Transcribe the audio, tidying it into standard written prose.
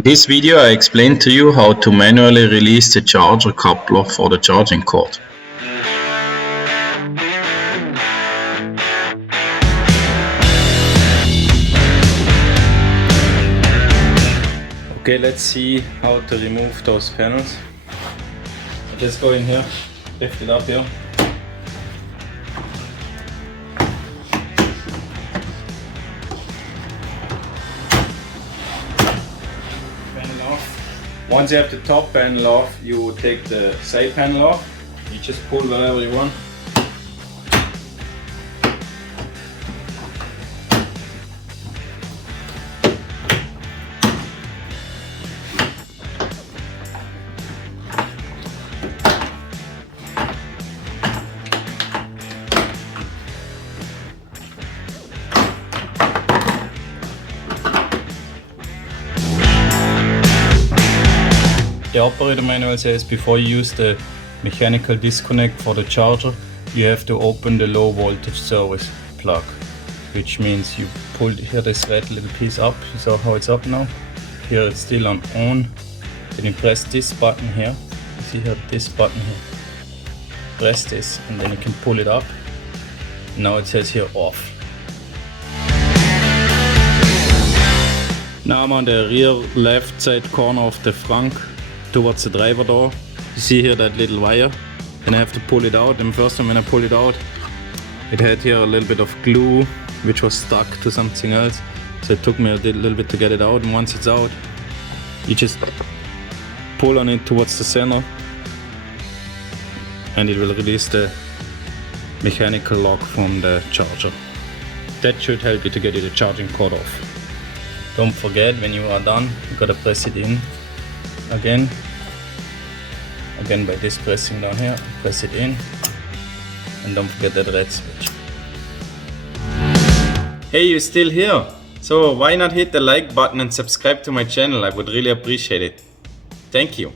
In this video I explain to you how to manually release the charger coupler for the charging cord. Okay, let's see how to remove those panels. Just go in here, lift it up here. Once you have the top panel off, you take the side panel off. You just pull wherever you want. The operator manual says before you use the mechanical disconnect for the charger, you have to open the low voltage service plug, which means you pull here this red little piece up. You saw how it's up now? Here it's still on. Then you press this button here. You see here this button here. Press this and then you can pull it up. Now it says here off. Now I'm on the rear left side corner of the frunk towards the driver door. You see here that little wire, and I have to pull it out. And first time when I pull it out, it had here a little bit of glue which was stuck to something else, so it took me a little bit to get it out. And once it's out, you just pull on it towards the center and it will release the mechanical lock from the charger. That should help you to get the charging cord off. Don't forget, when you are done, you gotta press it in again by this pressing down here. Press it in and don't forget that red switch. Hey, you're still here? So why not hit the like button and subscribe to my channel? I would really appreciate it. Thank you.